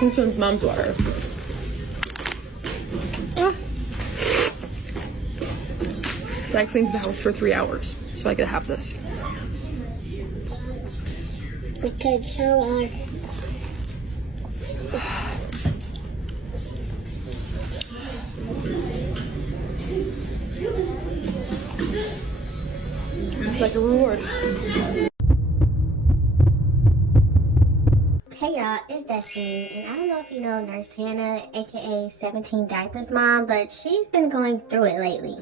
This one's mom's water. Ah. So I cleaned the house for 3 hours, so I could have this. Okay, so It's like a reward. hey y'all, it's Destiny, and I don't know if you know Nurse Hannah, aka 17 Diapers mom, but she's been going through it lately.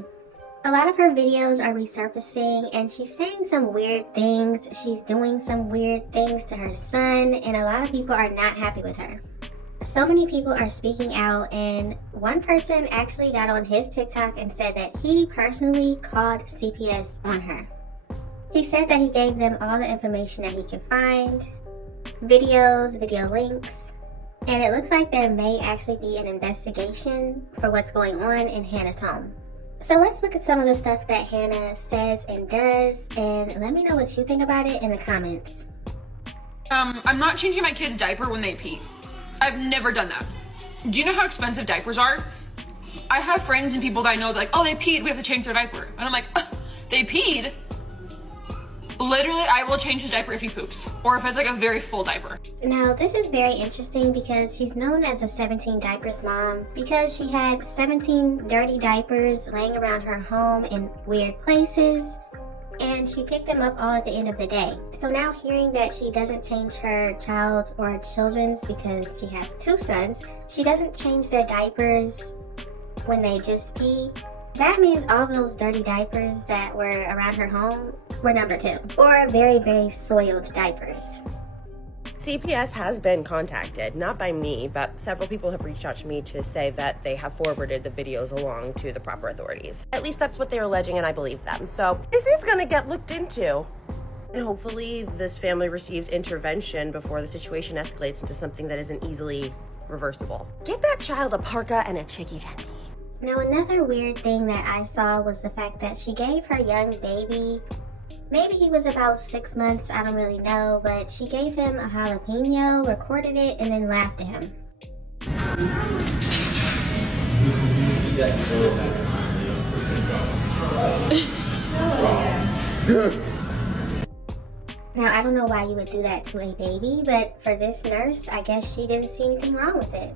A lot of her videos are resurfacing, and she's saying some weird things. She's doing some weird things to her son, and a lot of people are not happy with her. So many people are speaking out, and one person actually got on his TikTok and said that he personally called CPS on her. He said that he gave them all the information that he could find, videos, video links, and it looks like there may actually be an investigation for what's going on in Hannah's home. So let's look at some of the stuff that Hannah says and does, and let me know what you think about it in the comments. I'm not changing my kid's diaper when they pee. I've never done that. Do you know how expensive diapers are? I have friends and people that I know that like, oh, they peed, we have to change their diaper. And I'm like, they peed? Literally, I will change his diaper if he poops, or if it's like a very full diaper. Now, this is very interesting because she's known as a 17 Diapers mom because she had 17 dirty diapers laying around her home in weird places, and she picked them up all at the end of the day. So now hearing that she doesn't change her child's or children's, because she has 2 sons, she doesn't change their diapers when they just pee, that means all those dirty diapers that were around her home were number 2, or very, very soiled diapers. CPS has been contacted, not by me, but several people have reached out to me to say that they have forwarded the videos along to the proper authorities. At least that's what they're alleging, and I believe them. So this is gonna get looked into. And hopefully this family receives intervention before the situation escalates into something that isn't easily reversible. Get that child a parka and a chicky tenny. Now, another weird thing that I saw was the fact that she gave her young baby, maybe he was about 6 months, I don't really know, but she gave him a jalapeno, recorded it, and then laughed at him. Now, I don't know why you would do that to a baby, but for this nurse, I guess she didn't see anything wrong with it.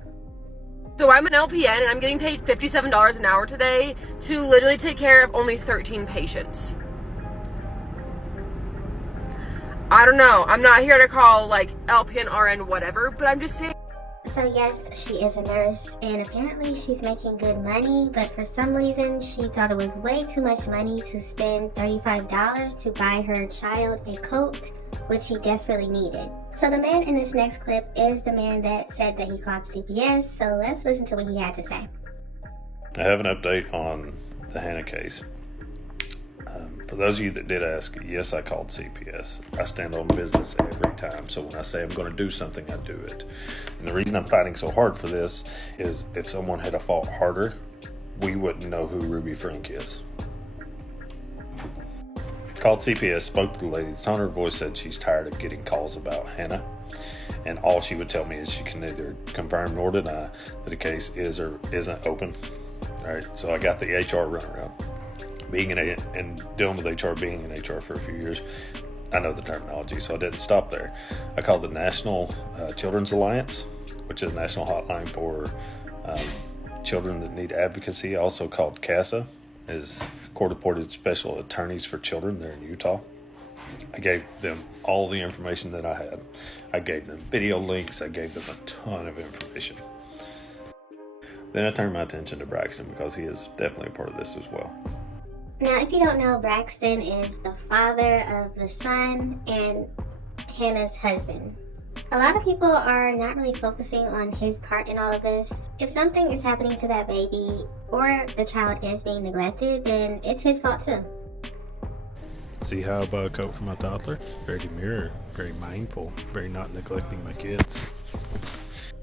So I'm an LPN and I'm getting paid $57 an hour today to literally take care of only 13 patients. I don't know. I'm not here to call like LPN, RN, whatever, but I'm just saying. So yes, she is a nurse, and apparently she's making good money, but for some reason she thought it was way too much money to spend $35 to buy her child a coat, which he desperately needed. So the man in this next clip is the man that said that he called CPS, so let's listen to what he had to say. I have an update on the Hannah case. For those of you that did ask, yes, I called CPS. I stand on business every time, so when I say I'm going to do something, I do it. And the reason I'm fighting so hard for this is if someone had fought harder, we wouldn't know who Ruby Frank is. Called CPS, spoke to the lady. The tone of her voice said she's tired of getting calls about Hannah, and all she would tell me is she can neither confirm nor deny that the case is or isn't open. All right, so I got the HR runaround. Being and dealing with HR, being in HR for a few years, I know the terminology, so I didn't stop there. I called the National Children's Alliance, which is a national hotline for children that need advocacy. I also called CASA, is court-appointed special attorneys for children there in Utah. I gave them all the information that I had. I gave them video links. I gave them a ton of information. Then I turned my attention to Braxton because he is definitely a part of this as well. Now, if you don't know, Braxton is the father of the son and Hannah's husband. A lot of people are not really focusing on his part in all of this. If something is happening to that baby or the child is being neglected, then it's his fault too. See how I buy a coat for my toddler? Very demure, very mindful, very not neglecting my kids.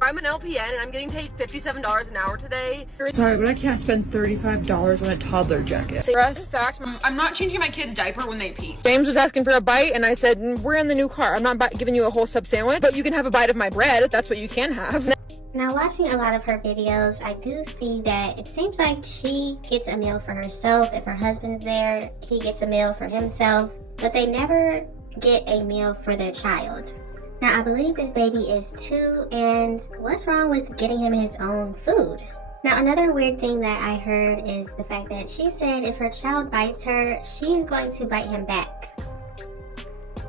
I'm an LPN and I'm getting paid $57 an hour today. Sorry, but I can't spend $35 on a toddler jacket. Stress fact, I'm not changing my kid's diaper when they pee. James was asking for a bite and I said, we're in the new car. I'm not giving you a whole sub sandwich, but you can have a bite of my bread if that's what you can have. Now, watching a lot of her videos, I do see that it seems like she gets a meal for herself. If her husband's there, he gets a meal for himself, but they never get a meal for their child. Now, I believe this baby is 2, and what's wrong with getting him his own food? Now, another weird thing that I heard is the fact that she said if her child bites her, she's going to bite him back.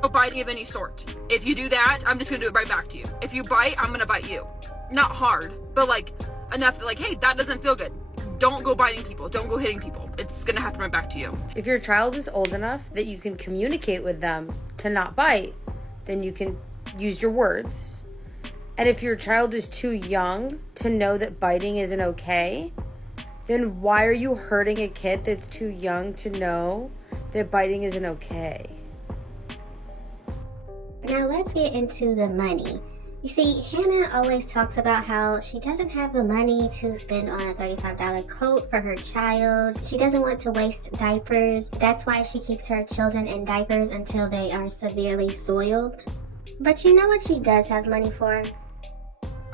No biting of any sort. If you do that, I'm just gonna do it right back to you. If you bite, I'm gonna bite you. Not hard, but like enough that like, hey, that doesn't feel good. Don't go biting people. Don't go hitting people. It's gonna happen right back to you. If your child is old enough that you can communicate with them to not bite, then you can use your words. And if your child is too young to know that biting isn't okay, then why are you hurting a kid that's too young to know that biting isn't okay? Now let's get into the money. You see, Hannah always talks about how she doesn't have the money to spend on a $35 coat for her child. She doesn't want to waste diapers. That's why she keeps her children in diapers until they are severely soiled. But you know what she does have money for?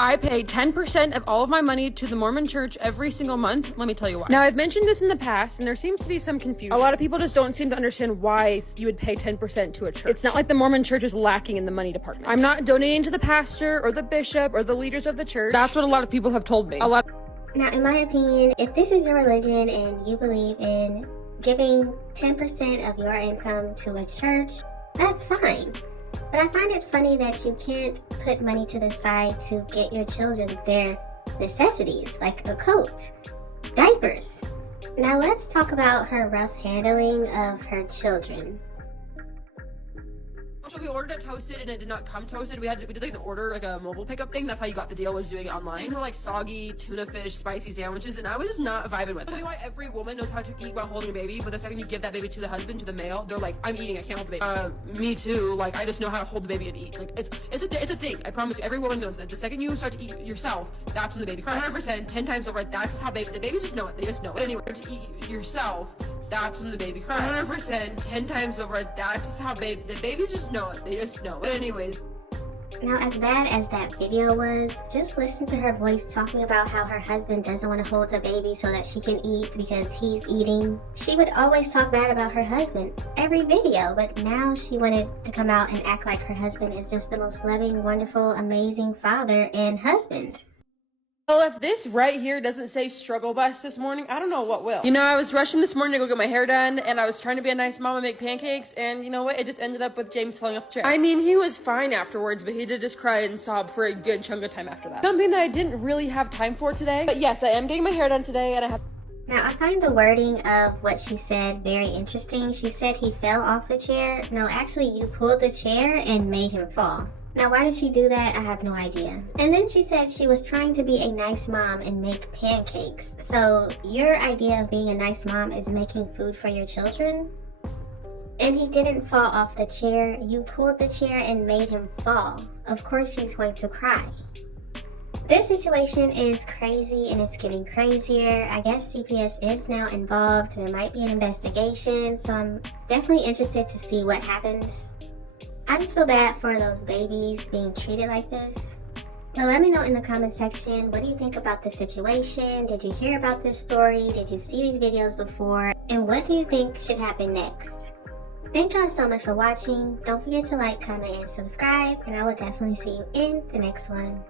I pay 10% of all of my money to the Mormon church every single month. Let me tell you why. Now, I've mentioned this in the past, and there seems to be some confusion. A lot of people just don't seem to understand why you would pay 10% to a church. It's not like the Mormon church is lacking in the money department. I'm not donating to the pastor or the bishop or the leaders of the church. That's what a lot of people have told me. Now, in my opinion, if this is your religion and you believe in giving 10% of your income to a church, that's fine. But I find it funny that you can't put money to the side to get your children their necessities, like a coat, diapers. Now let's talk about her rough handling of her children. So we ordered it toasted and it did not come toasted. We did like an order, like a mobile pickup thing. That's how you got the deal, was doing it online. These were like soggy tuna fish, spicy sandwiches, and I was just not vibing with it. Tell me why every woman knows how to eat while holding a baby, but the second you give that baby to the husband, to the male, they're like, I'm eating, I can't hold the baby. Me too. Like, I just know how to hold the baby and eat. Like, it's a thing. I promise you, every woman knows that. The second you start to eat yourself, that's when the baby cries. 100%, 10 times over. That's just how the babies just know it. They just know it. Anyway, to eat yourself, that's when the baby cries. 100%, 10 times over. That's just how the babies just know it. They just know it. Anyways. Now, as bad as that video was, just listen to her voice talking about how her husband doesn't want to hold the baby so that she can eat because he's eating. She would always talk bad about her husband every video, but now she wanted to come out and act like her husband is just the most loving, wonderful, amazing father and husband. Well, if this right here doesn't say struggle bus this morning, I don't know what will. You know, I was rushing this morning to go get my hair done, and I was trying to be a nice mom and make pancakes, and you know what? It just ended up with James falling off the chair. I mean, he was fine afterwards, but he did just cry and sob for a good chunk of time after that. Something that I didn't really have time for today. But yes, I am getting my hair done today, and I have... Now, I find the wording of what she said very interesting. She said he fell off the chair. No, actually, you pulled the chair and made him fall. Now, why did she do that? I have no idea. And then she said she was trying to be a nice mom and make pancakes. So your idea of being a nice mom is making food for your children? And he didn't fall off the chair. You pulled the chair and made him fall. Of course he's going to cry. This situation is crazy and it's getting crazier. I guess CPS is now involved. There might be an investigation. So I'm definitely interested to see what happens. I just feel bad for those babies being treated like this. But let me know in the comment section, what do you think about the situation? Did you hear about this story? Did you see these videos before? And what do you think should happen next? Thank y'all so much for watching. Don't forget to like, comment, and subscribe. And I will definitely see you in the next one.